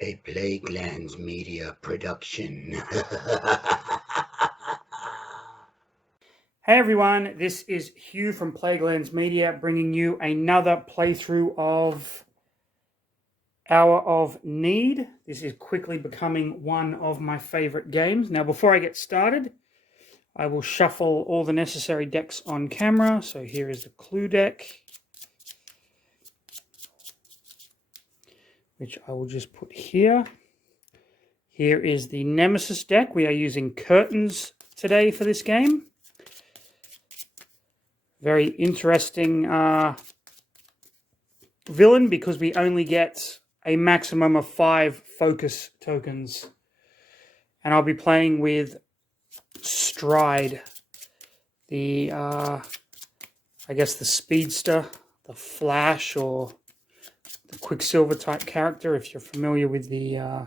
A Blacklist Media production. Hey everyone, this is Hugh from Plaguelands Media bringing you another playthrough of Hour of Need. This is quickly becoming one of my favorite games. Now, before I get started, I will shuffle all the necessary decks on camera. So here is the clue deck, which I will just put here. Here is the Nemesis deck. We are using curtains today for this game. Very interesting villain because we only get a maximum of 5 focus tokens. And I'll be playing with Stride, the, I guess the speedster, the Flash, or the Quicksilver type character, if you're familiar with the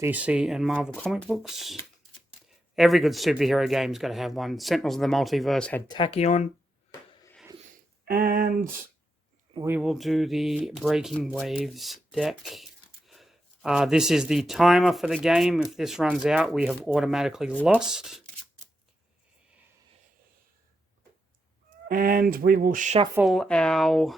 DC and Marvel comic books. Every good superhero game's got to have one. Sentinels of the Multiverse had Tachyon. And we will do the Breaking Waves deck. This is the timer for the game. If this runs out, we have automatically lost. And we will shuffle our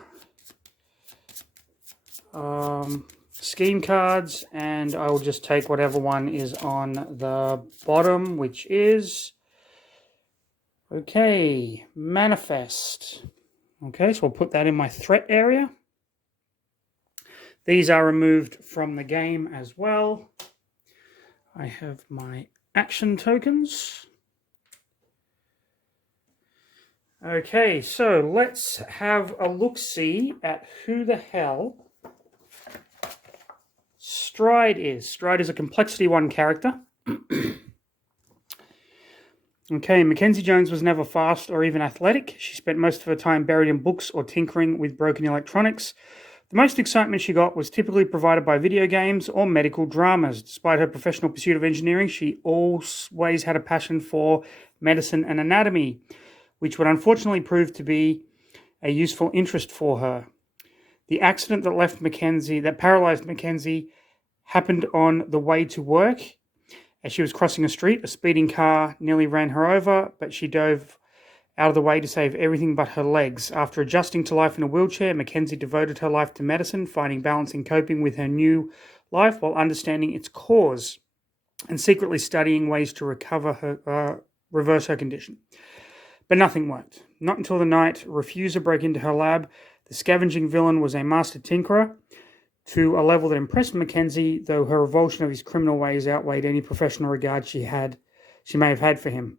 scheme cards, and I will just take whatever one is on the bottom, which is, okay, Manifest. Okay, so we'll put that in my threat area. These are removed from the game as well. I have my action tokens. Okay, so let's have a look-see at who the hell Stride is. Stride is a Complexity 1 character. Okay, Mackenzie Jones was never fast or even athletic. She spent most of her time buried in books or tinkering with broken electronics. The most excitement she got was typically provided by video games or medical dramas. Despite her professional pursuit of engineering, she always had a passion for medicine and anatomy, which would unfortunately prove to be a useful interest for her. The accident that paralyzed Mackenzie happened on the way to work. As she was crossing a street, a speeding car nearly ran her over, but she dove out of the way to save everything but her legs. After adjusting to life in a wheelchair, Mackenzie devoted her life to medicine, finding balance in coping with her new life while understanding its cause and secretly studying ways to reverse her condition. But nothing worked. Not until the night Refuser broke into her lab. The scavenging villain was a master tinkerer to a level that impressed Mackenzie, though her revulsion of his criminal ways outweighed any professional regard she may have had for him.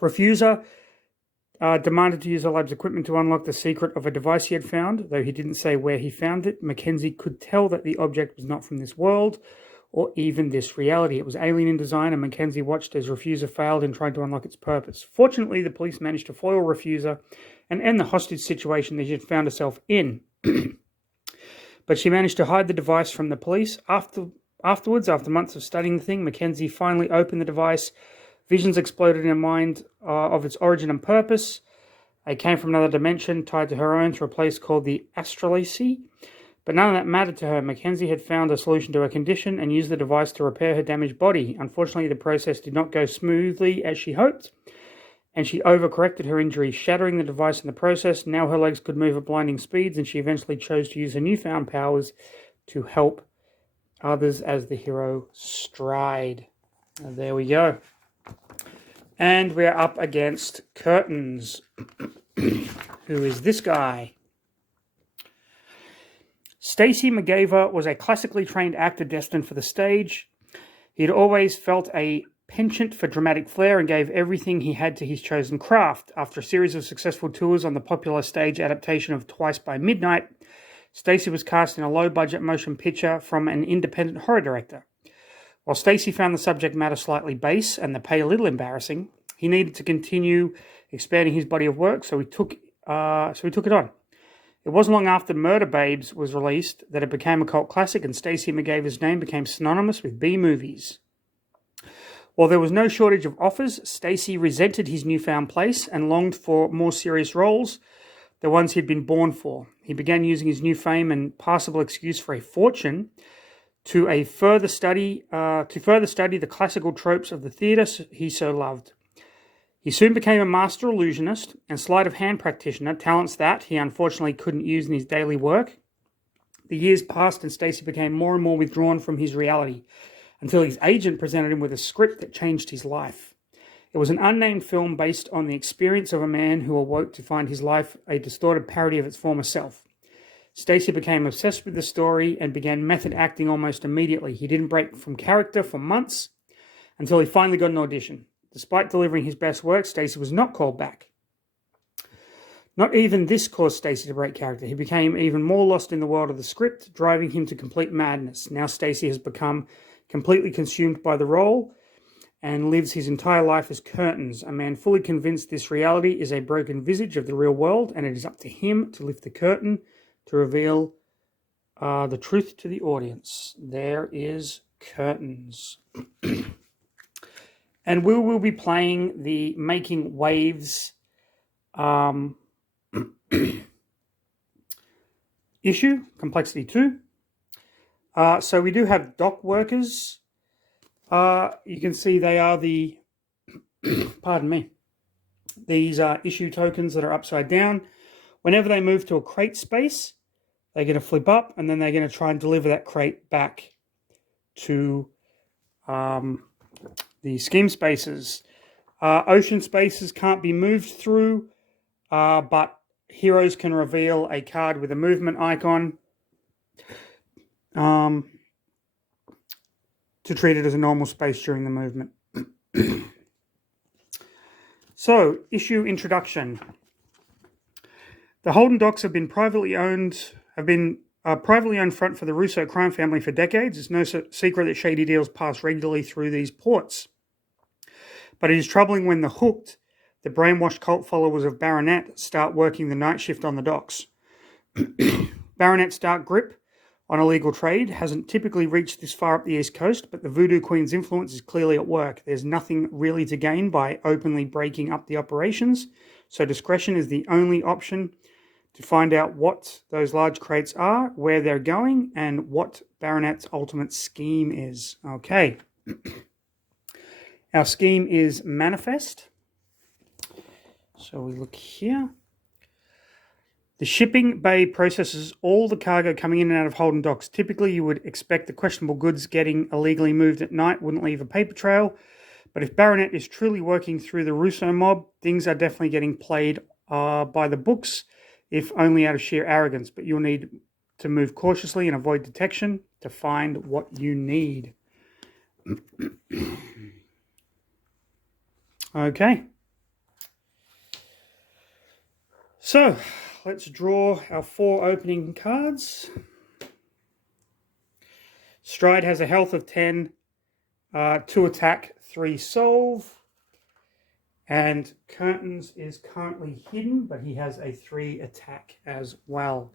Refuser demanded to use her lab's equipment to unlock the secret of a device he had found. Though he didn't say where he found it, Mackenzie could tell that the object was not from this world or even this reality. It was alien in design, and Mackenzie watched as Refuser failed in trying to unlock its purpose. Fortunately, the police managed to foil Refuser and end the hostage situation that she had found herself in. But she managed to hide the device from the police. Afterwards, after months of studying the thing, Mackenzie finally opened the device. Visions exploded in her mind of its origin and purpose. They came from another dimension tied to her own through a place called the Astralacy. But none of that mattered to her. Mackenzie had found a solution to her condition and used the device to repair her damaged body. Unfortunately, the process did not go smoothly as she hoped, and she overcorrected her injury, shattering the device in the process. Now her legs could move at blinding speeds, and she eventually chose to use her newfound powers to help others as the hero Stride. And there we go. And we're up against Curtains. Who is this guy? Stacey McGaver was a classically trained actor destined for the stage. He had always felt a penchant for dramatic flair and gave everything he had to his chosen craft. After a series of successful tours on the popular stage adaptation of Twice by Midnight, Stacey was cast in a low-budget motion picture from an independent horror director. While Stacey found the subject matter slightly base and the pay a little embarrassing, he needed to continue expanding his body of work, so he took it on. It wasn't long after Murder Babes was released that it became a cult classic, and Stacey McGaver's name became synonymous with B-movies. While there was no shortage of offers, Stacey resented his newfound place and longed for more serious roles. the ones he'd been born for. He began using his new fame and passable excuse for a fortune to further study the classical tropes of the theatre he so loved. He soon became a master illusionist and sleight of hand practitioner, talents that he unfortunately couldn't use in his daily work. The years passed and Stacy became more and more withdrawn from his reality until his agent presented him with a script that changed his life. It was an unnamed film based on the experience of a man who awoke to find his life a distorted parody of its former self. Stacy became obsessed with the story and began method acting almost immediately. He didn't break from character for months until he finally got an audition. Despite delivering his best work, Stacy was not called back. Not even this caused Stacy to break character. He became even more lost in the world of the script, driving him to complete madness. Now Stacy has become completely consumed by the role and lives his entire life as Curtains, a man fully convinced this reality is a broken visage of the real world, and it is up to him to lift the curtain to reveal the truth to the audience. There is Curtains. And we will be playing the Making Waves issue, Complexity 2. So we do have dock workers. You can see they are the, pardon me, these are issue tokens that are upside down. Whenever they move to a crate space, they're going to flip up, and then they're going to try and deliver that crate back to the scheme spaces. Ocean spaces can't be moved through, but heroes can reveal a card with a movement icon to treat it as a normal space during the movement. So, issue introduction. The Holden docks have been a privately owned front for the Russo crime family for decades. It's no secret that shady deals pass regularly through these ports. But it is troubling when the hooked, the brainwashed cult followers of Baronet, start working the night shift on the docks. Baronet's dark grip on illegal trade hasn't typically reached this far up the East Coast, but the Voodoo Queen's influence is clearly at work. There's nothing really to gain by openly breaking up the operations, so discretion is the only option to find out what those large crates are, where they're going, and what Baronet's ultimate scheme is. Okay. Our scheme is manifest. So we look here. The shipping bay processes all the cargo coming in and out of Holden docks. Typically, you would expect the questionable goods getting illegally moved at night wouldn't leave a paper trail. But if Baronet is truly working through the Russo mob, things are definitely getting played by the books, if only out of sheer arrogance. But you'll need to move cautiously and avoid detection to find what you need. Okay. So, let's draw our 4 opening cards. Stride has a health of 10, 2 attack, 3 solve. And Curtains is currently hidden, but he has a 3 attack as well.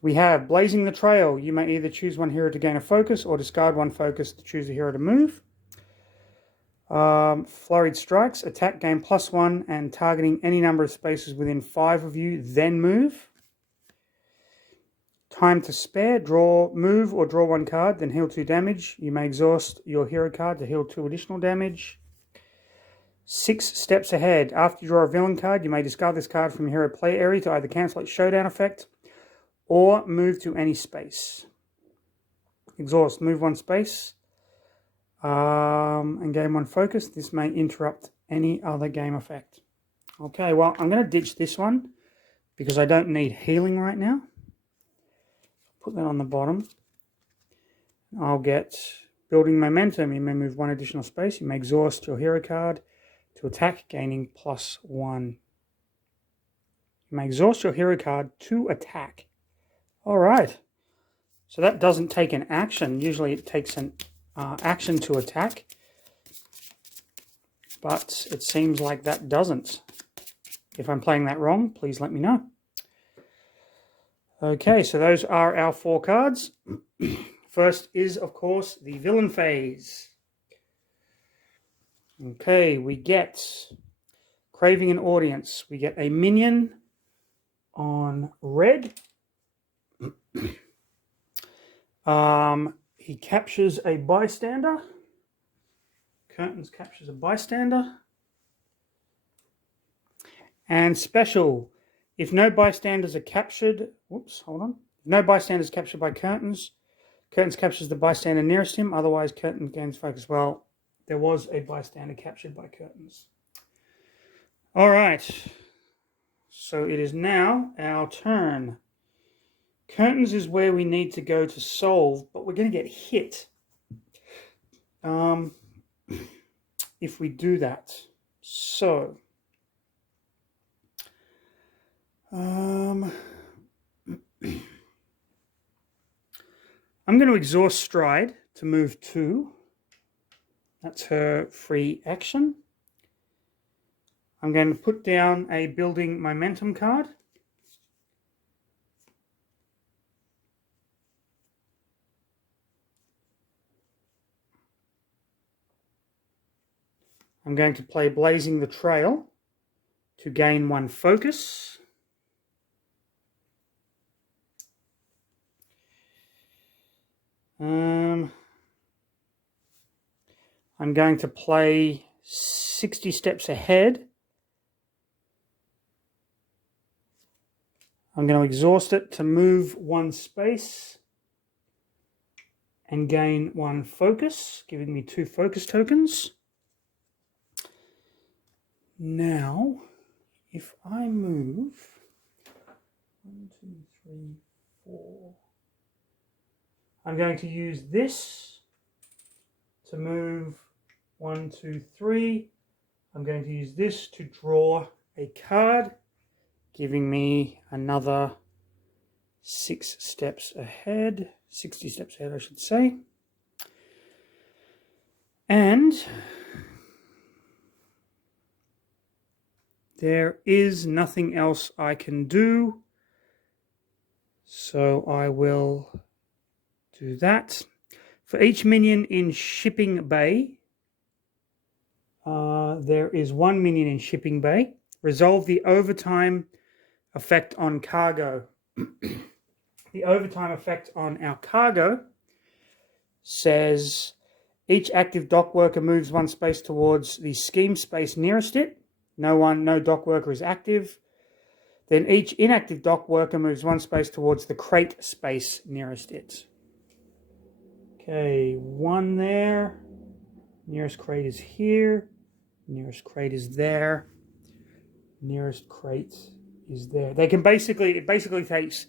We have Blazing the Trail. You may either choose one hero to gain a focus or discard 1 focus to choose a hero to move. Flurried Strikes. Attack, gain +1 and targeting any number of spaces within 5 of you, then move. Time to Spare. Move or draw 1 card, then heal 2 damage. You may exhaust your hero card to heal 2 additional damage. 6 Steps Ahead. After you draw a villain card, you may discard this card from your hero play area to either cancel its showdown effect or move to any space. Exhaust. Move 1 space and gain 1 focus. This may interrupt any other game effect. Okay, well, I'm going to ditch this one because I don't need healing right now. Put that on the bottom. I'll get Building Momentum. You may move 1 additional space. You may exhaust your hero card to attack, gaining +1. You may exhaust your hero card to attack. All right. So that doesn't take an action. Usually it takes an action to attack. But it seems like that doesn't. If I'm playing that wrong, please let me know. Okay, so those are our 4 cards. First is, of course, the villain phase. Okay, we get Craving an Audience. We get a minion on red. He captures a bystander. Curtains captures a bystander. And special, if no bystanders are captured, whoops, hold on. If no bystanders captured by curtains, curtains captures the bystander nearest him, otherwise curtain gains focus. Well, there was a bystander captured by curtains. All right, so it is now our turn. Curtains is where we need to go to solve, but we're going to get hit if we do that. So, I'm going to exhaust Stride to move 2. That's her free action. I'm going to put down a building momentum card. I'm going to play Blazing the Trail to gain 1 focus. I'm going to play 60 Steps Ahead. I'm going to exhaust it to move 1 space and gain 1 focus, giving me 2 focus tokens. Now, if I move 1, 2, 3, 4, I'm going to use this to move 1, 2, 3. I'm going to use this to draw a card, giving me another 6 steps ahead, 60 steps ahead, I should say. And there is nothing else I can do, so I will do that. For each minion in Shipping Bay, there is 1 minion in Shipping Bay. Resolve the overtime effect on cargo. The overtime effect on our cargo says each active dock worker moves 1 space towards the scheme space nearest it. No dock worker is active. Then each inactive dock worker moves 1 space towards the crate space nearest it. Okay, 1 there. Nearest crate is here. Nearest crate is there. Nearest crate is there. It basically takes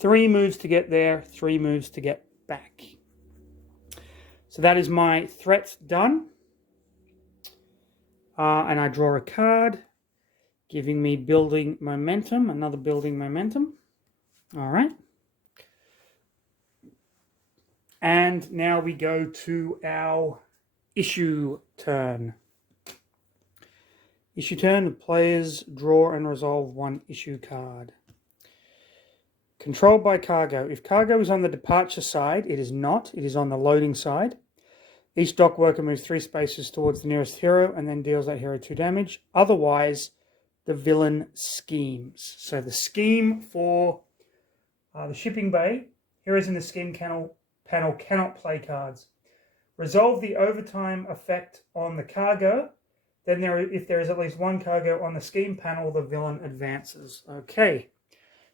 3 moves to get there, 3 moves to get back. So that is my threat done. And I draw a card, giving me building momentum, another building momentum. All right. And now we go to our issue turn. Issue turn, the players draw and resolve 1 issue card. Controlled by cargo. If cargo is on the departure side, it is not. It is on the loading side. Each dock worker moves 3 spaces towards the nearest hero and then deals that hero 2 damage. Otherwise, the villain schemes. So the scheme for the Shipping Bay, heroes in the scheme panel cannot play cards. Resolve the overtime effect on the cargo. Then if there is at least 1 cargo on the scheme panel, the villain advances. Okay.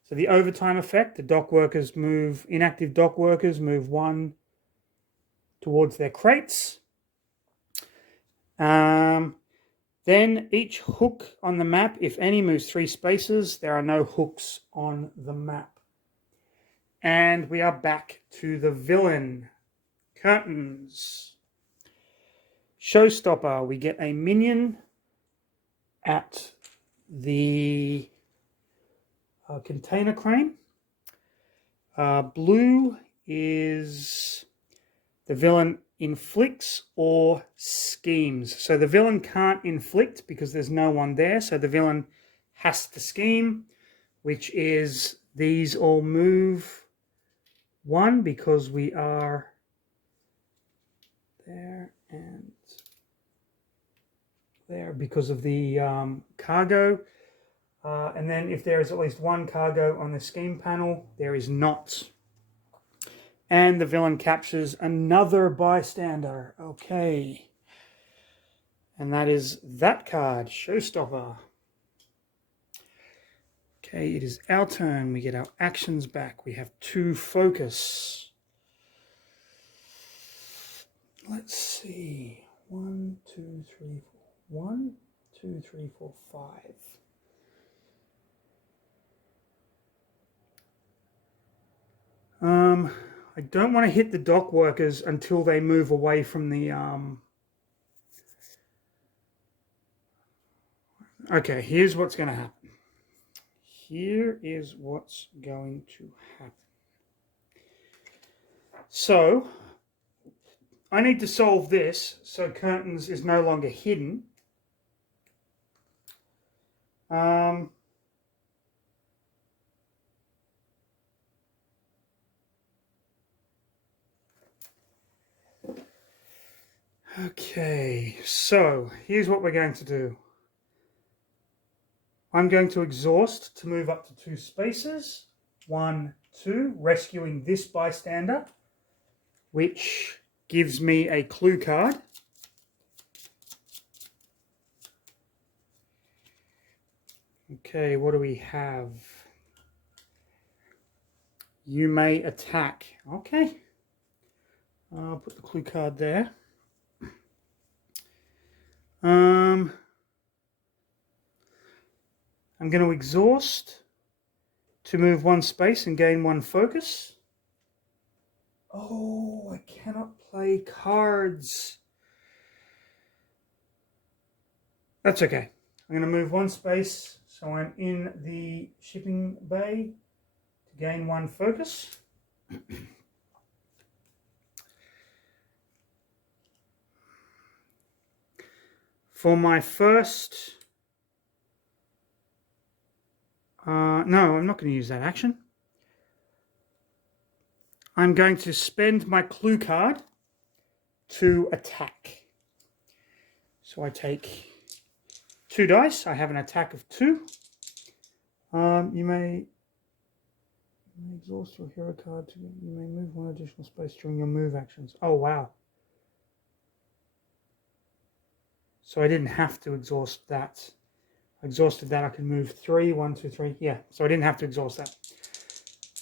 So the overtime effect, the dock workers move, inactive dock workers move 1 towards their crates. Then each hook on the map, if any, moves 3 spaces. There are no hooks on the map. And we are back to the villain. Curtains. Showstopper. We get a minion at the container crane. Blue is the villain inflicts or schemes. So the villain can't inflict because there's no one there. So the villain has to scheme, which is these all move 1 because we are there and there because of the cargo. And then if there is at least one cargo on the scheme panel, there is not. And the villain captures another bystander. Okay. And that is that card, Showstopper. Okay, it is our turn. We get our actions back. We have 2 focus. Let's see. 1, 2, 3, 4. 1, 2, 3, 4, 5. I don't want to hit the dock workers until they move away from the Okay, here's what's going to happen. Here is what's going to happen. So, I need to solve this so Curtains is no longer hidden. Okay, so here's what we're going to do. I'm going to exhaust to move up to 2 spaces. 1, 2, rescuing this bystander, which gives me a clue card. Okay, what do we have? You may attack. Okay. I'll put the clue card there. I'm going to exhaust to move 1 space and gain 1 focus. Oh, I cannot play cards. That's okay. I'm going to move 1 space so I'm in the shipping bay to gain 1 focus. For my first... no, I'm not going to use that action. I'm going to spend my clue card to attack. So I take 2 dice. I have an attack of 2. You may exhaust your hero card. You may move 1 additional space during your move actions. Oh, wow. So I didn't have to exhaust that. I exhausted that. I can move 3. 1, 2, 3. Yeah, so I didn't have to exhaust that.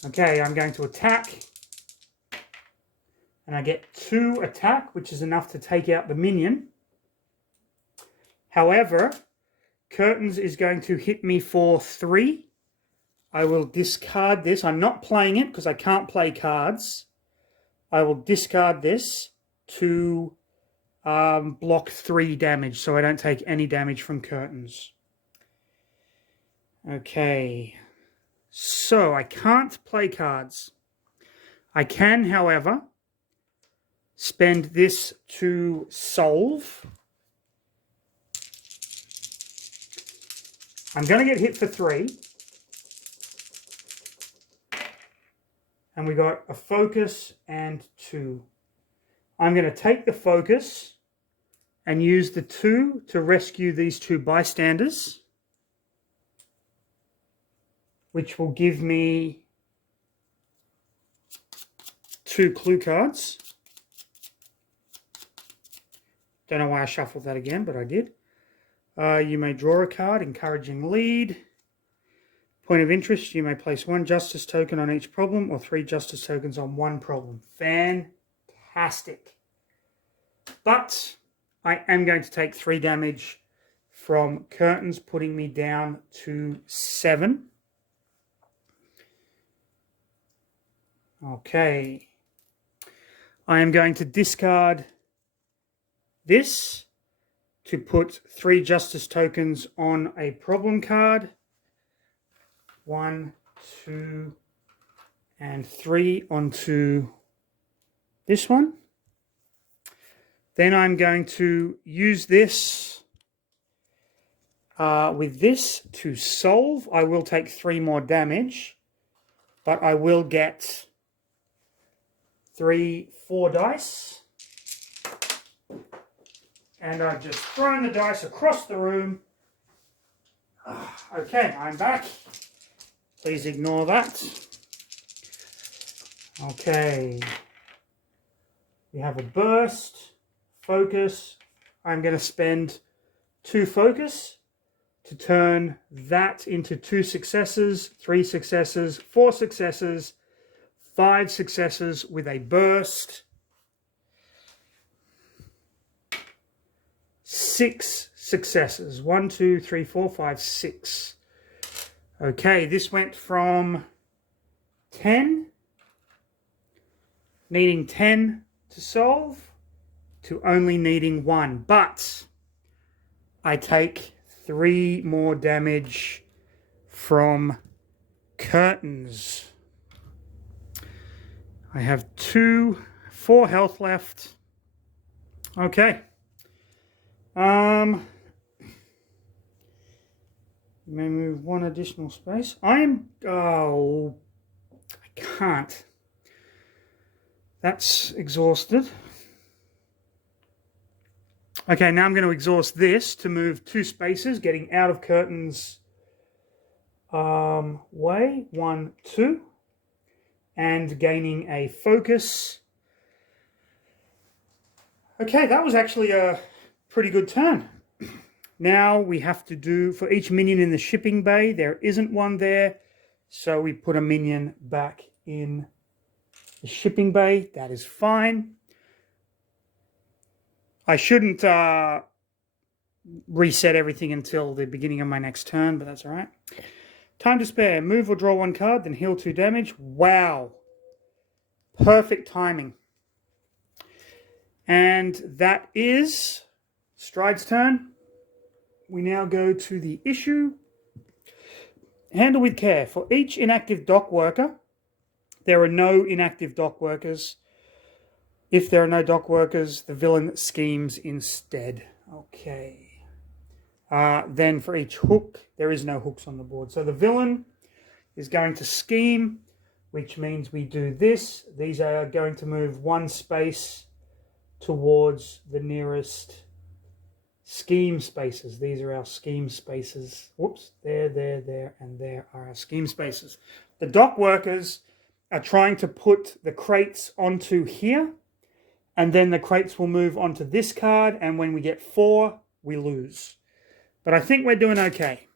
Okay, I'm going to attack. And I get 2 attack, which is enough to take out the minion. However, Curtains is going to hit me for 3. I will discard this. I'm not playing it because I can't play cards. I will discard this to block 3 damage so I don't take any damage from Curtains. Okay. So I can't play cards. I can, however, spend this to solve. I'm going to get hit for 3. And we got a focus and 2. I'm going to take the focus and use the 2 to rescue these 2 bystanders, which will give me 2 clue cards. Don't know why I shuffled that again, but I did. You may draw a card, encouraging lead. Point of interest, you may place 1 justice token on each problem or 3 justice tokens on 1 problem. Fantastic. But I am going to take 3 damage from Curtains, putting me down to 7. Okay. I am going to discard this to put 3 justice tokens on a problem card. 1, 2, and 3 onto this one. Then I'm going to use this with this to solve. I will take 3 more damage, but I will get 4 dice. And I've just thrown the dice across the room. Okay, I'm back. Please ignore that. Okay. We have a burst, focus. I'm going to spend 2 focus to turn that into 2 successes, 3 successes, 4 successes, 5 successes with a burst, 6 successes. 1, 2, 3, 4, 5, 6. Okay, this went from 10, needing 10 to solve, to only needing 1. But I take 3 more damage from curtains. I have 4 health left. Okay. May move 1 additional space. Oh, I can't. That's exhausted. Okay, now I'm going to exhaust this to move 2 spaces, getting out of curtains way. 1, 2. And gaining a focus. Okay, that was actually a pretty good turn. Now we have to do, for each minion in the shipping bay, there isn't one there. So we put a minion back in the shipping bay. That is fine. I shouldn't reset everything until the beginning of my next turn, but that's all right. Time to spare. Move or draw 1 card, then heal 2 damage. Wow. Perfect timing. And that is Stride's turn. We now go to the issue. Handle with care. For each inactive dock worker, there are no inactive dock workers. If there are no dock workers, the villain schemes instead. Okay. Then for each hook, there is no hooks on the board. So the villain is going to scheme, which means we do this. These are going to move 1 space towards the nearest scheme spaces. These are our scheme spaces. Whoops, there, and there are our scheme spaces. The dock workers are trying to put the crates onto here, and then the crates will move onto this card, and when we get 4, we lose. But I think we're doing okay.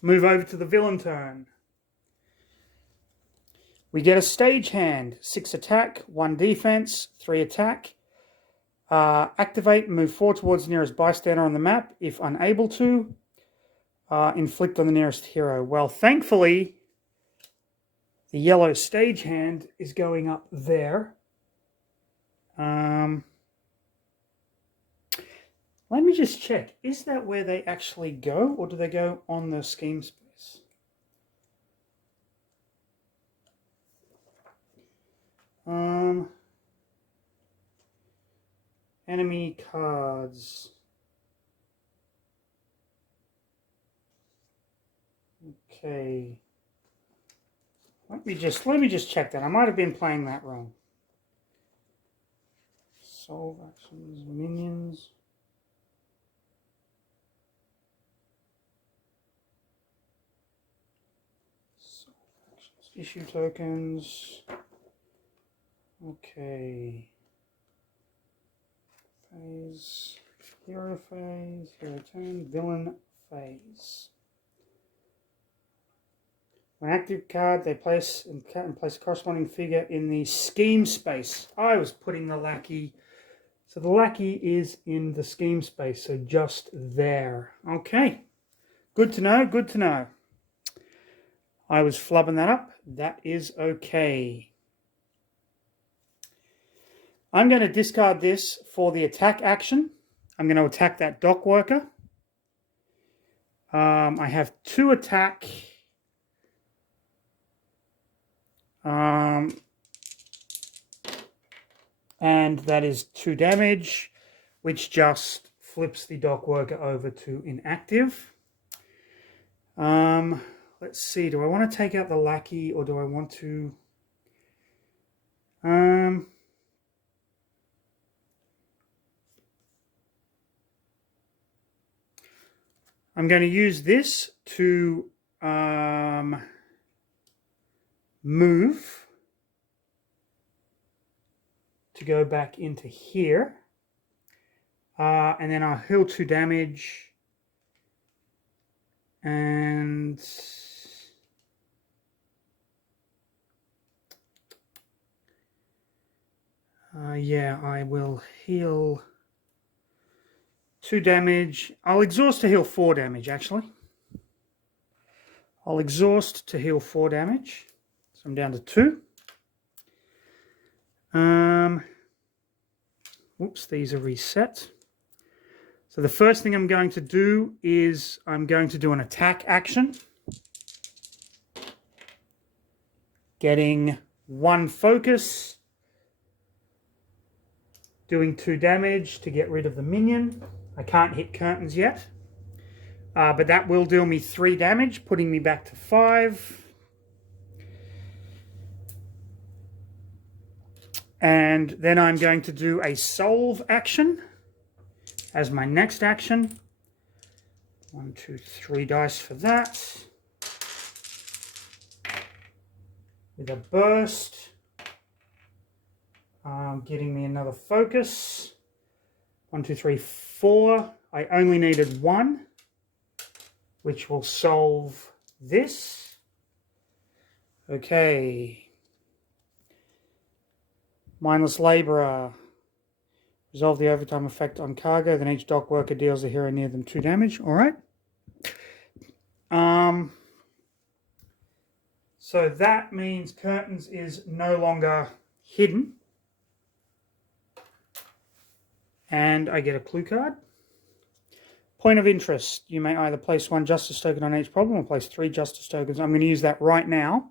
Move over to the villain turn. We get a stage hand. 6 attack, 1 defense, 3 attack. Activate, move 4 towards the nearest bystander on the map. If unable to, inflict on the nearest hero. Well, thankfully, the yellow stagehand is going up there. Let me just check. Is that where they actually go, or do they go on the scheme space? Enemy cards. Okay. Let me just check that. I might have been playing that wrong. Solve actions, minions. Solve actions, issue tokens. Okay. Phase, hero turn, villain phase. When active card, they place a corresponding figure in the scheme space. I was putting the lackey. So the lackey is in the scheme space, so just there. Okay. Good to know, good to know. I was flubbing that up. That is okay. I'm going to discard this for the attack action. I'm going to attack that dock worker. I have 2 attack. And that is 2 damage, which just flips the dock worker over to inactive. Let's see. Do I want to take out the lackey, or do I want to... I'm going to use this to move to go back into here. And then I'll heal 2 damage. And yeah, I will heal 2 damage. I'll exhaust to heal 4 damage, actually. I'll exhaust to heal 4 damage. So I'm down to 2. Whoops, these are reset. So the first thing I'm going to do is I'm going to do an attack action. Getting 1 focus. Doing 2 damage to get rid of the minion. I can't hit curtains yet. But that will deal me 3 damage, putting me back to 5. And then I'm going to do a solve action as my next action. 1, 2, 3 dice for that. With a burst. Getting me another focus. 1, 2, 3, 4. I only needed 1, which will solve this. Okay. Mindless Labourer. Resolve the overtime effect on cargo. Then each dock worker deals a hero near them 2 damage. All right. So that means curtains is no longer hidden. And I get a clue card. Point of interest. You may either place 1 justice token on each problem or place 3 justice tokens. I'm going to use that right now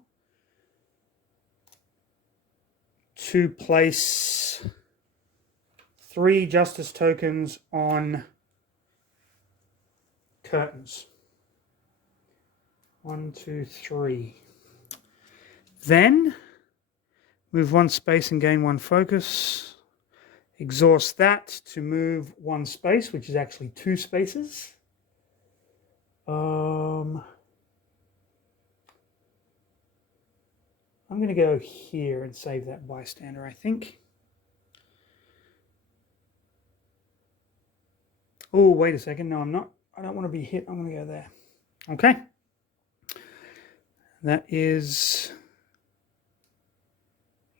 to place 3 justice tokens on curtains. 1, 2, 3. Then move 1 space and gain 1 focus. Exhaust that to move 1 space, which is actually 2 spaces. I'm going to go here and save that bystander, I think. Oh, wait a second. No, I'm not. I don't want to be hit. I'm going to go there. Okay. That is...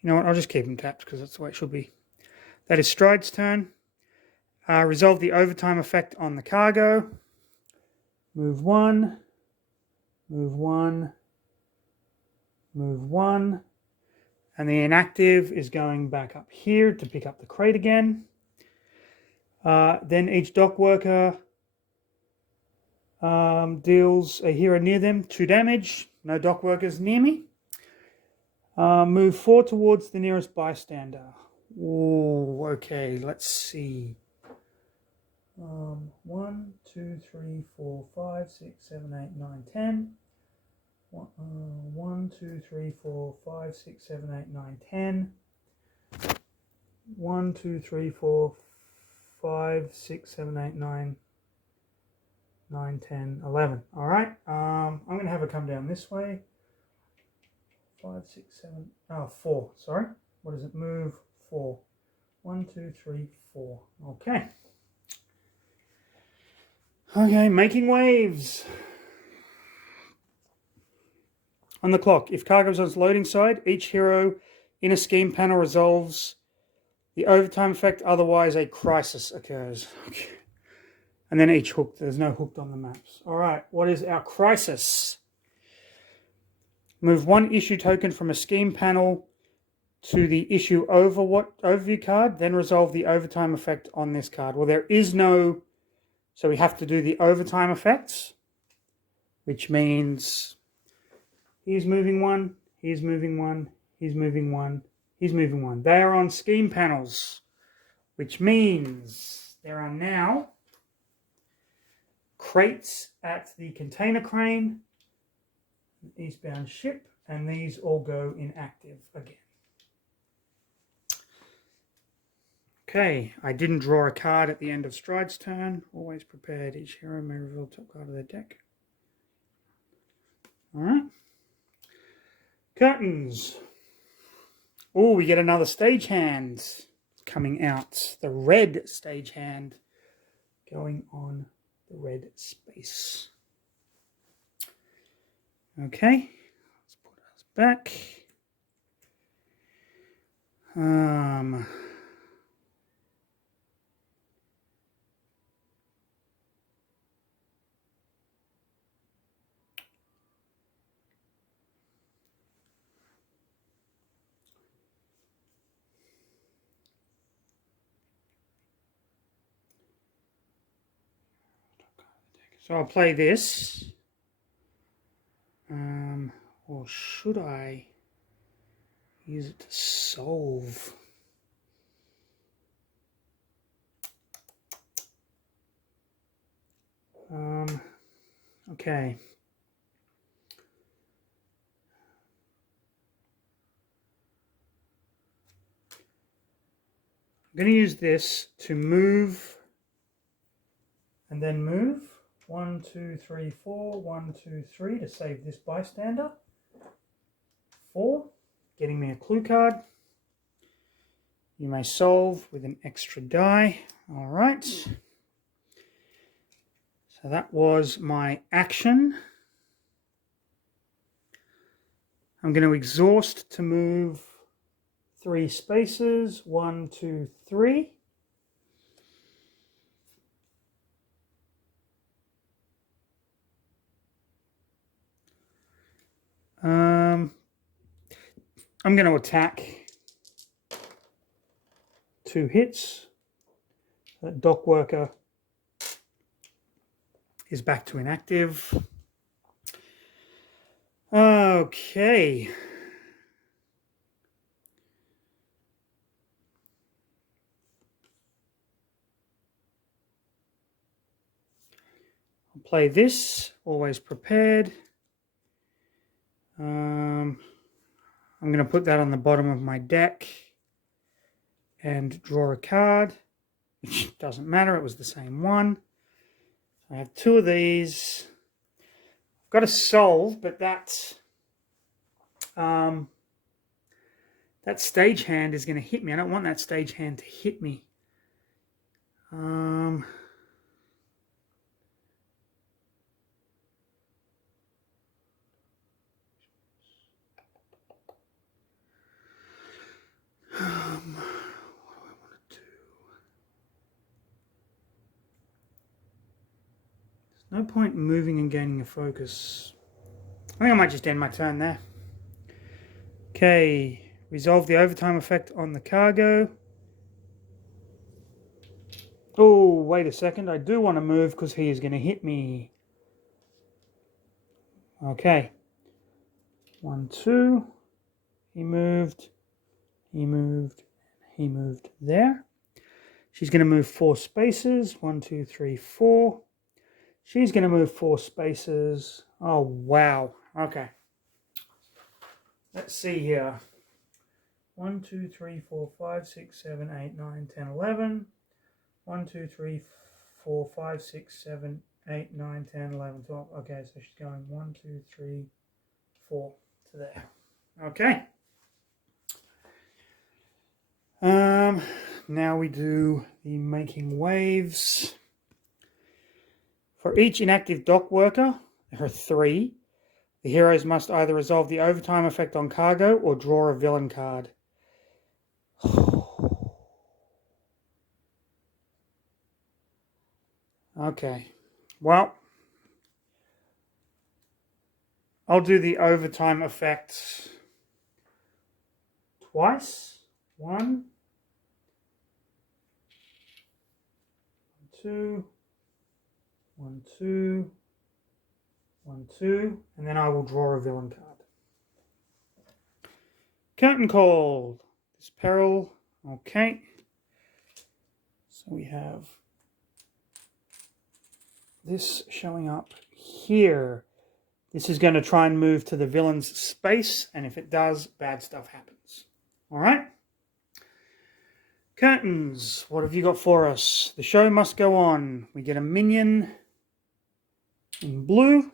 You know what? I'll just keep them tapped because that's the way it should be. That is Stride's turn. Resolve the overtime effect on the cargo. Move 1. Move 1. Move 1. And the inactive is going back up here to pick up the crate again. Then each dock worker deals a hero near them 2 damage. No dock workers near me. Move 4 towards the nearest bystander. Oh, okay, let's see. 1, 2, 3, 4, 5, 6, 7, 8, 9, 10. 1, 2, 3, 4, 5, 6, 7, 8, 9, 10. 1, 2, 3, 4, 5, 6, 7, 8, 9, 9, 10, 11. All right. I'm going to have her come down this way. 5, 6, 7. Oh, 4. Sorry. What does it move? 4. 1, 2, 3, 4. Okay. Okay, making waves. On the clock, if cargo is on its loading side, each hero in a scheme panel resolves the overtime effect, otherwise a crisis occurs. Okay. And then each hook, there's no hooked on the maps. All right, what is our crisis? Move 1 issue token from a scheme panel to the issue overview card, then resolve the overtime effect on this card. Well, there is no, so we have to do the overtime effects, which means he's moving 1, he's moving 1, he's moving 1, he's moving 1. They are on scheme panels, which means there are now crates at the container crane, eastbound ship, and these all go inactive again. Okay, I didn't draw a card at the end of Stride's turn. Always prepared. Each hero may reveal top card of their deck. Alright. Curtains. Oh, we get another stagehand coming out. The red stagehand going on the red space. Okay, let's put us back. So I'll play this. Or should I use it to solve? Okay. I'm going to use this to move and then move. 1, 2, 3, 4. 1, 2, 3 to save this bystander. 4, getting me a clue card. You may solve with an extra die. All right. So that was my action. I'm going to exhaust to move 3 spaces. 1, 2, 3. I'm going to attack 2 hits. That dock worker is back to inactive. Okay. I'll play this, always prepared. I'm going to put that on the bottom of my deck and draw a card, which doesn't matter, it was the same one. I have 2 of these. I've got to solve, but that stagehand is going to hit me. I don't want that stagehand to hit me. What do I want to do? There's no point in moving and gaining a focus. I think I might just end my turn there. Okay, resolve the overtime effect on the cargo. Oh, wait a second. I do want to move because he is going to hit me. Okay. 1, 2. He moved. He moved. He moved there. She's going to move 4 spaces. 1, 2, 3, 4. She's going to move 4 spaces. Oh, wow. Okay. Let's see here. 1, 2, 3, 4, 5, 6, 7, 8, 9, 10, 11. 1, 2, 3, 4, 5, 6, 7, 8, 9, 10, 11, 12. Okay, so she's going 1, 2, 3, 4 to there. Okay. Now we do the making waves. For each inactive dock worker, there are 3. The heroes must either resolve the overtime effect on cargo or draw a villain card. Okay. Well, I'll do the overtime effect twice. 1, 2, 1, 2, 1, 2, and then I will draw a villain card. Curtain call. This peril. Okay. So we have this showing up here. This is going to try and move to the villain's space, and if it does, bad stuff happens. All right. Curtains, what have you got for us? The show must go on. We get a minion in blue.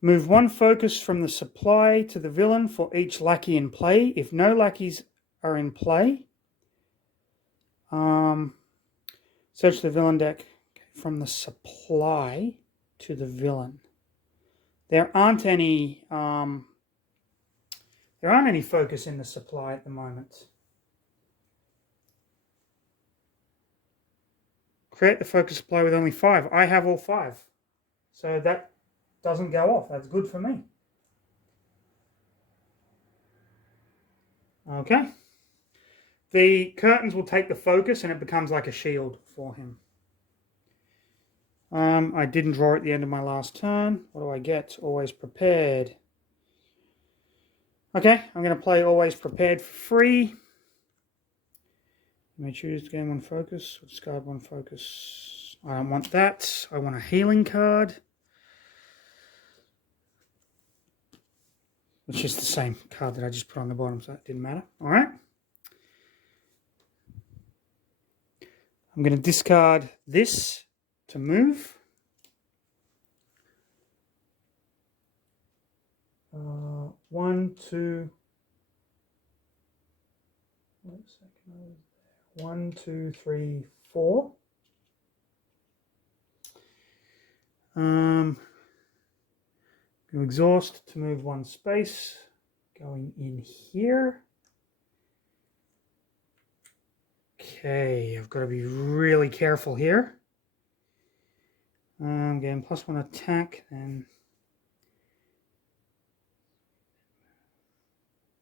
Move one focus from the supply to the villain for each lackey in play. If no lackeys are in play, search the villain deck from the supply to the villain. There aren't any focus in the supply at the moment. Create the focus supply with only 5. I have all 5. So that doesn't go off. That's good for me. Okay. The curtains will take the focus and it becomes like a shield for him. I didn't draw at the end of my last turn. What do I get? Always prepared. Okay, I'm going to play Always Prepared for free. You may choose to gain 1 focus or discard 1 focus. I don't want that. I want a healing card. It's just the same card that I just put on the bottom, so it didn't matter. All right. I'm going to discard this to move. One, two. Wait a second. 1, 2, 3, 4. Exhaust to move 1 space. Going in here. Okay, I've got to be really careful here. Getting +1 attack, then.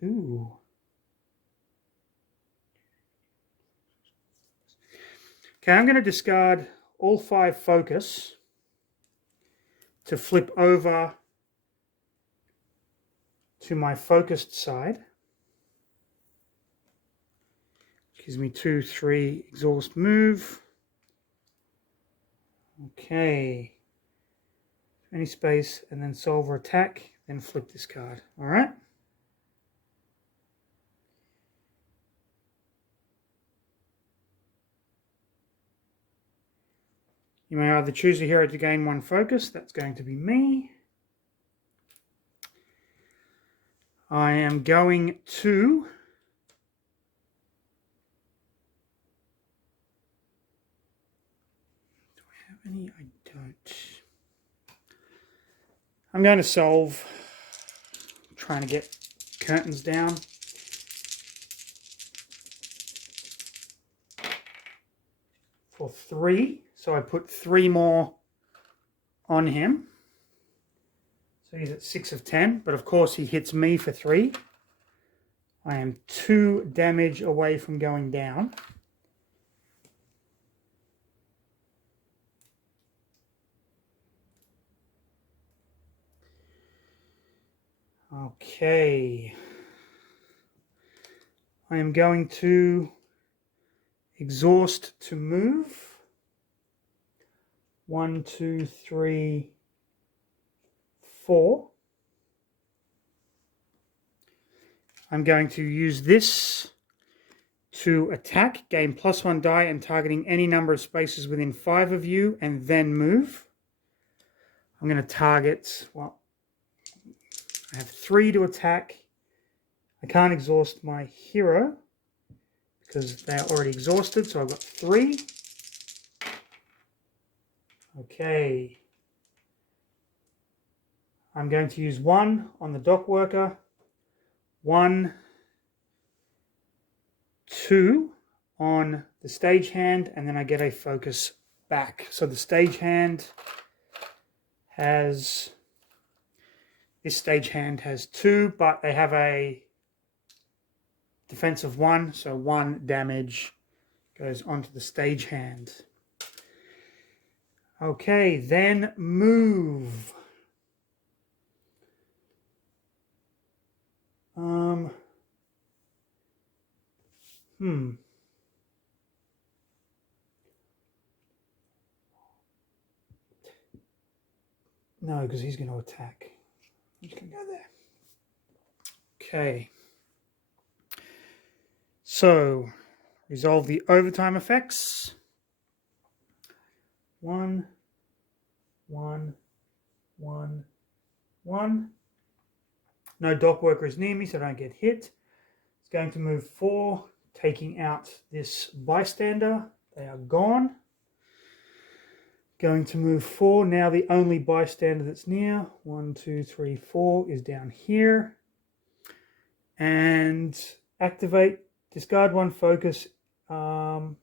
Ooh. Okay, I'm going to discard all 5 focus to flip over to my focused side. Gives me 2, 3 exhaust move. Okay. Any space and then solver attack, then flip this card. All right. You may either choose a hero to gain 1 focus. That's going to be me. I am going to do I have any? I don't. I'm going to solve. I'm trying to get curtains down. For 3. So I put 3 more on him. So he's at 6 of 10, but of course he hits me for 3. I am 2 damage away from going down. Okay. I am going to exhaust to move. 1, 2, 3, 4. I'm going to use this to attack, gain +1 die and targeting any number of spaces within 5 of you, and then move. I'm going to target, well, I have 3 to attack. I can't exhaust my hero because they're already exhausted, so I've got 3. Okay. I'm going to use 1 on the dock worker, 1, 2 on the stagehand, and then I get a focus back. So the stagehand has, this stagehand has 2, but they have a defense of 1, so 1 damage goes onto the stagehand. Okay, then move. No, because he's going to attack. He's going to go there. Okay. So, Resolve the overtime effects. 1, 1, 1, 1. No dock workers near me, so I don't get hit. It's going to move 4, taking out this bystander. They are gone. Going to move 4. Now the only bystander that's near, 1, 2, 3, 4, is down here. And activate, discard 1 focus. So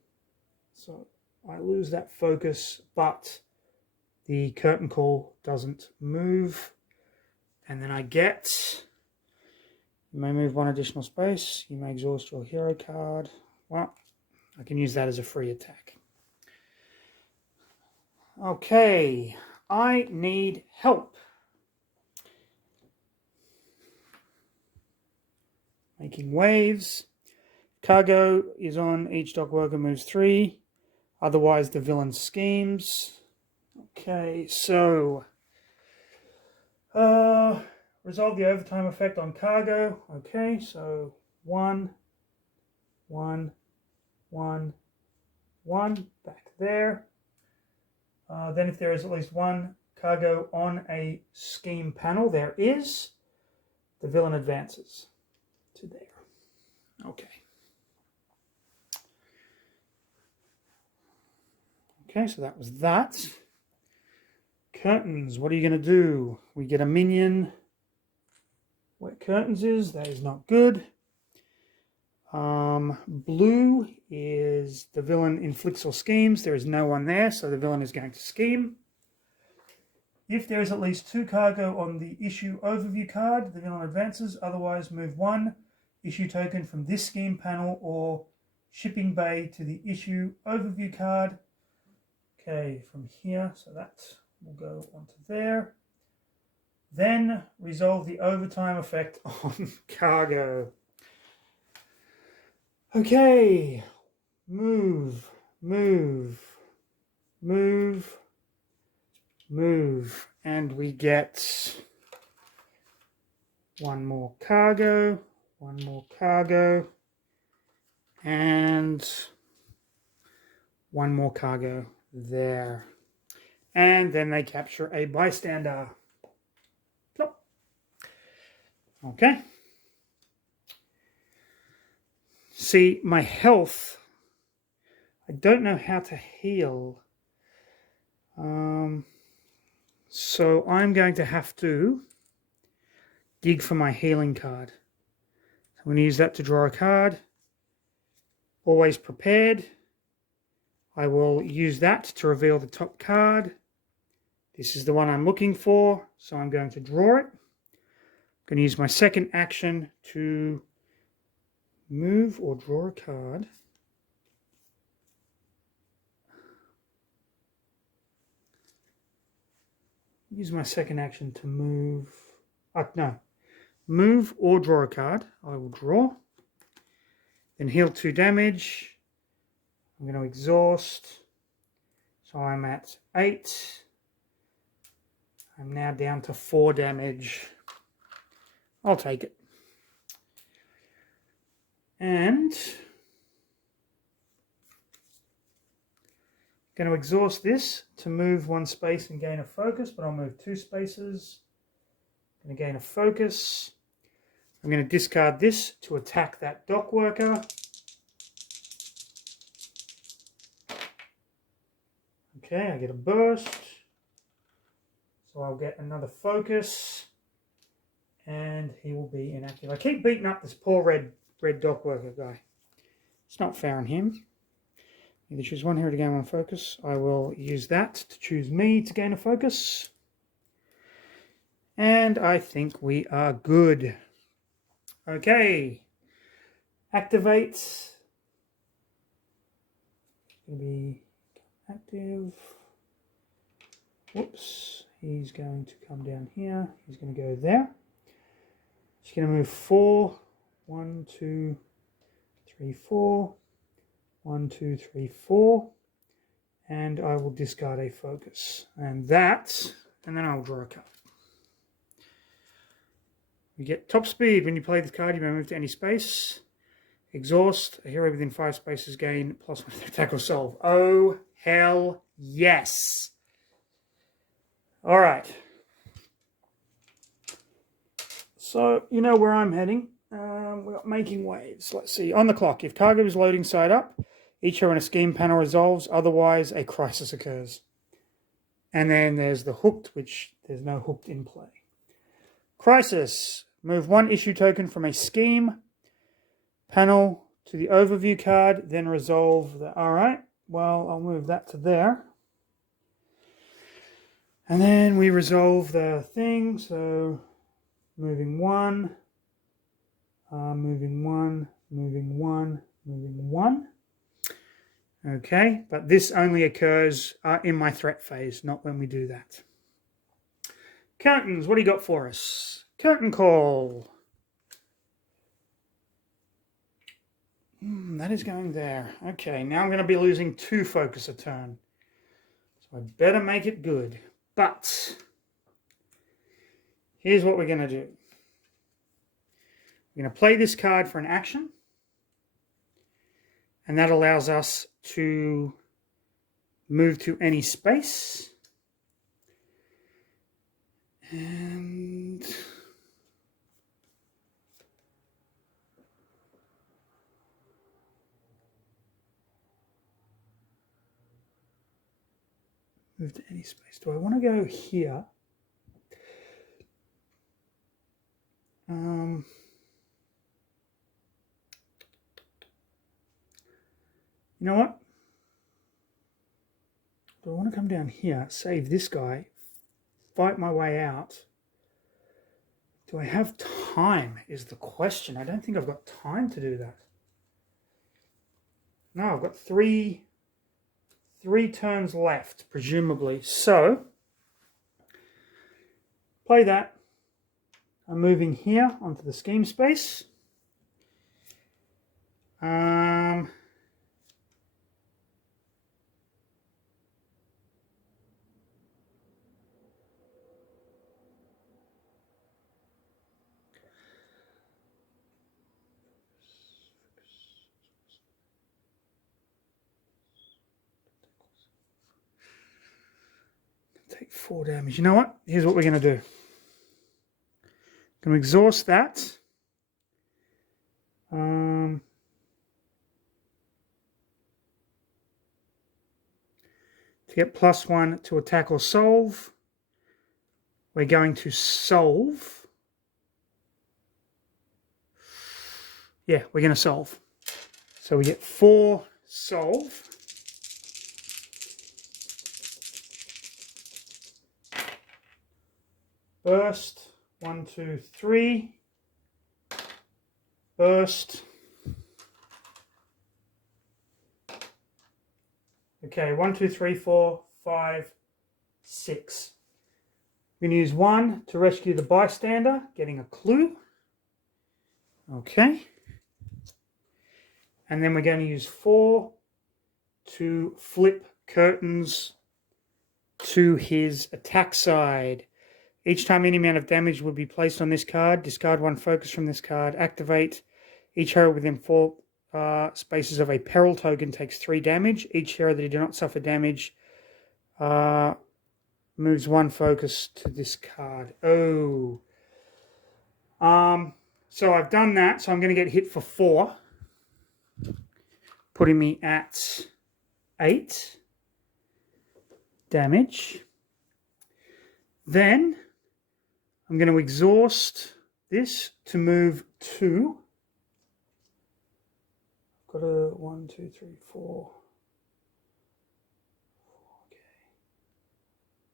I lose that focus, but the curtain call doesn't move. And then I get, you may move 1 additional space. You may exhaust your hero card. Well, I can use that as a free attack. Okay, I need help. Making waves. Cargo is on. Each dock worker moves 3. Otherwise, the villain schemes. Okay, so resolve the overtime effect on cargo. Okay, so 1, 1, 1, 1, back there. Then if there is at least 1 cargo on a scheme panel, there is, the villain advances to there. Okay. Okay, so that was that. Curtains, what are you going to do? We get a minion where curtains is. That is not good. Blue is the villain inflicts or schemes. There is no one there, so the villain is going to scheme. If there is at least 2 cargo on the issue overview card, the villain advances. Otherwise, move 1 issue token from this scheme panel or shipping bay to the issue overview card. Okay, from here, so that will go onto there. Then resolve the overtime effect on cargo. Okay, move, move, move, move, and we get 1 more cargo, 1 more cargo, and 1 more cargo there. And then they capture a bystander. Plop. Okay. See, my health, I don't know how to heal. So I'm going to have to dig for my healing card. I'm going to use that to draw a card. Always prepared. I will use that to reveal the top card. This is the one I'm looking for, so I'm going to draw it. I'm going to use my second action to move or draw a card. Use my second action to move. Move or draw a card. I will draw. Then heal 2 damage. I'm going to exhaust. So I'm at 8. I'm now down to 4 damage. I'll take it. And I'm going to exhaust this to move 1 space and gain a focus, but I'll move 2 spaces. I'm going to gain a focus. I'm going to discard this to attack that dock worker. Okay, I get a burst. So I'll get another focus. And he will be inactive. I keep beating up this poor red dock worker guy. It's not fair on him. Either choose 1 hero to gain 1 focus. I will use that to choose me to gain a focus. And I think we are good. Okay. Activate. Going to be active. Whoops. He's going to come down here. He's going to go there. He's going to move 4. 1, 2, 3, 4. 1, 2, 3, 4. And I will discard a focus. And then I'll draw a card. You get top speed. When you play this card, you may move to any space. Exhaust. A hero within 5 spaces gain +1 to attack or solve. Oh, hell yes. All right. So, you know where I'm heading. We're making waves. Let's see. On the clock, if target is loading side up, each hero in a scheme panel resolves. Otherwise, a crisis occurs. And then there's the hooked, which there's no hooked in play. Crisis. Move 1 issue token from a scheme panel to the overview card, then resolve the... All right. Well, I'll move that to there. And then we resolve the thing. So moving 1. Moving 1, moving 1, moving 1. Okay, but this only occurs in my threat phase, not when we do that. Curtains, what do you got for us? Curtain call. That is going there. Okay, now I'm going to be losing 2 focus a turn. So I better make it good. But here's what we're going to do. We're going to play this card for an action, and that allows us to move to any space. And move to any space. Do I want to go here? You know what? Do I want to come down here, save this guy, fight my way out? Do I have time is the question. I don't think I've got time to do that. No, I've got three turns left, presumably. So, play that. I'm moving here onto the scheme space. Take 4 damage. You know what? Here's what we're going to do. I'm going to exhaust that. To get +1 to attack or solve, we're going to solve. Yeah, we're going to solve. So we get 4 solve. Burst, 1, 2, 3. Burst. Okay, 1, 2, 3, 4, 5, 6. We're going to use 1 to rescue the bystander, getting a clue. Okay. And then we're going to use 4 to flip curtains to his attack side. Each time any amount of damage will be placed on this card, discard 1 focus from this card, activate. Each hero within 4 spaces of a peril token takes 3 damage. Each hero that did not suffer damage moves 1 focus to this card. Oh. So I've done that, so I'm going to get hit for 4, putting me at 8 damage. Then I'm going to exhaust this to move 2. I've got a 1, 2, 3, 4. Okay.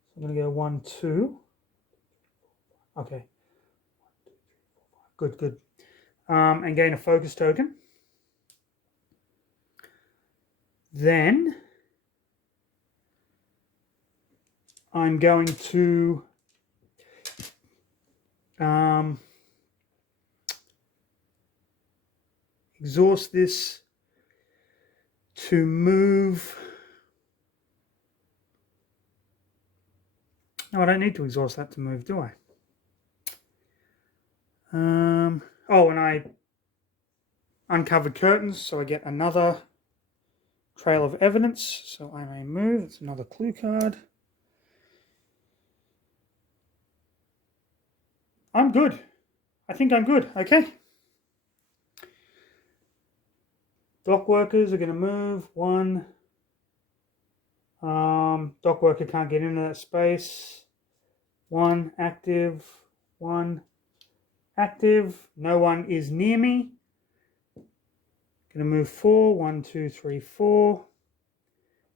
So I'm going to go 1, 2. Okay. 1, 2, 3, 4, 5. Good. And gain a focus token. Then I'm going to exhaust this to move. No, I don't need to exhaust that to move, do I? Oh, and uncovered curtains, so I get another trail of evidence. So I may move. It's another clue card. I'm good. I think I'm good. Okay. Dock workers are going to move. One. Dock worker can't get into that space. One active. One active. No one is near me. Going to move 4. 1, 2, 3, 4.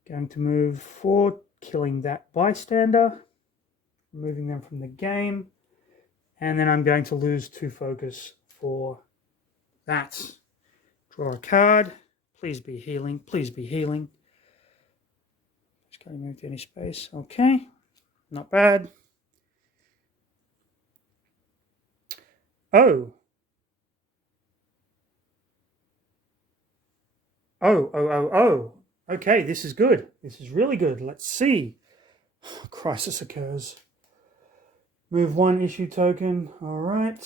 Going to move 4, killing that bystander. Removing them from the game. And then I'm going to lose 2 focus for that. Draw a card. Please be healing. Please be healing. Just got to move to any space. Okay. Not bad. Oh. Oh. Okay, this is good. This is really good. Let's see. Crisis occurs. Move 1 issue token. All right.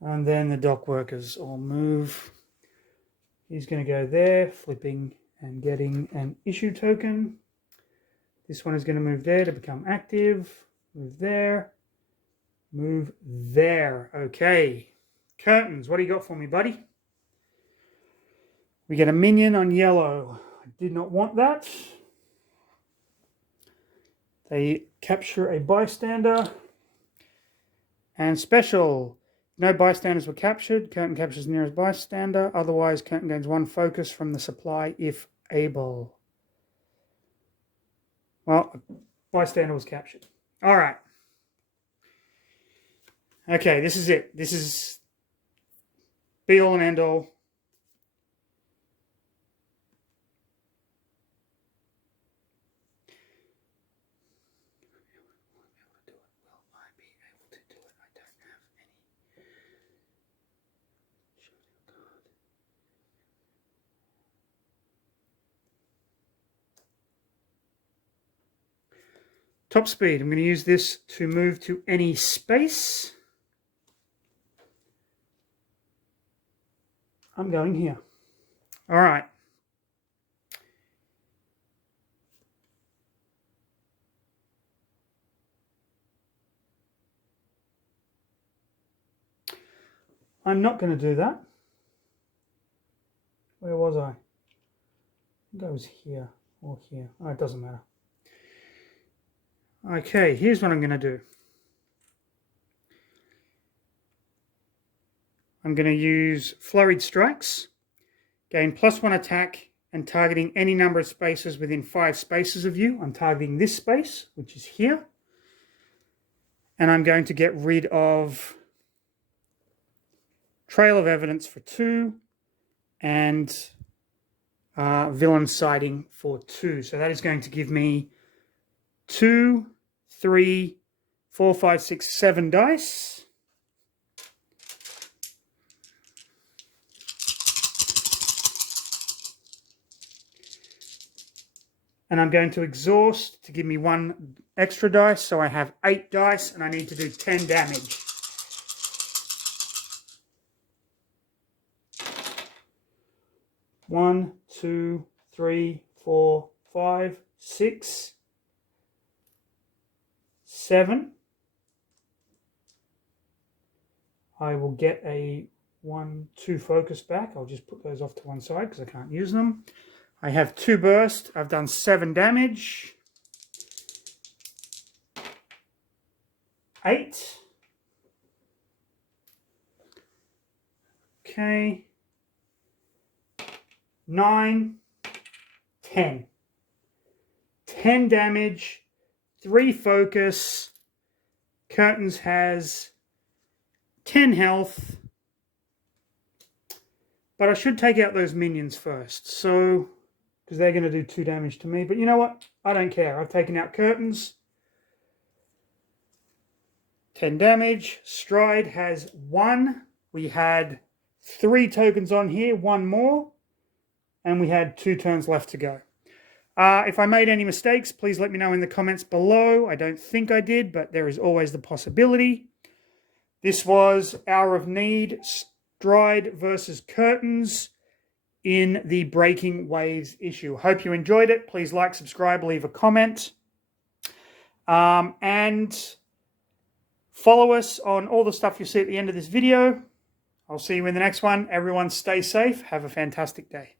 And then the dock workers all move. He's going to go there, flipping and getting an issue token. This one is going to move there to become active. Move there. Move there. Okay. Curtains, what do you got for me, buddy? We get a minion on yellow. I did not want that. They capture a bystander. And special. No bystanders were captured. Curtain captures nearest bystander. Otherwise, curtain gains 1 focus from the supply if able. Well, a bystander was captured. All right. Okay, this is it. This is be all and end all. Top speed. I'm going to use this to move to any space. I'm going here. All right. I'm not going to do that. Where was I? I think I was here or here. Oh, it doesn't matter. Okay, here's what I'm going to do. I'm going to use Flurried Strikes. Gain +1 attack and targeting any number of spaces within 5 spaces of you. I'm targeting this space, which is here. And I'm going to get rid of Trail of Evidence for 2 and Villain Sighting for 2. So that is going to give me 2, 3, 4, 5, 6, 7 dice. And I'm going to exhaust to give me 1 extra dice. So I have 8 dice and I need to do 10 damage. One, 2, 3, 4, 5, 6, 7. I will get a 1, 2 focus back. I'll just put those off to one side because I can't use them. I have 2 burst. I've done 7 damage. 8. Okay. 9. 10. 10 damage. 3 focus. Curtains has 10 health. But I should take out those minions first. So, because they're going to do 2 damage to me. But you know what? I don't care. I've taken out Curtains. 10 damage. Stride has 1. We had 3 tokens on here. 1 more. And we had 2 turns left to go. If I made any mistakes, please let me know in the comments below. I don't think I did, but there is always the possibility. This was Hour of Need, Stride versus Curtains in the Breaking Waves issue. Hope you enjoyed it. Please like, subscribe, leave a comment. And follow us on all the stuff you see at the end of this video. I'll see you in the next one. Everyone stay safe. Have a fantastic day.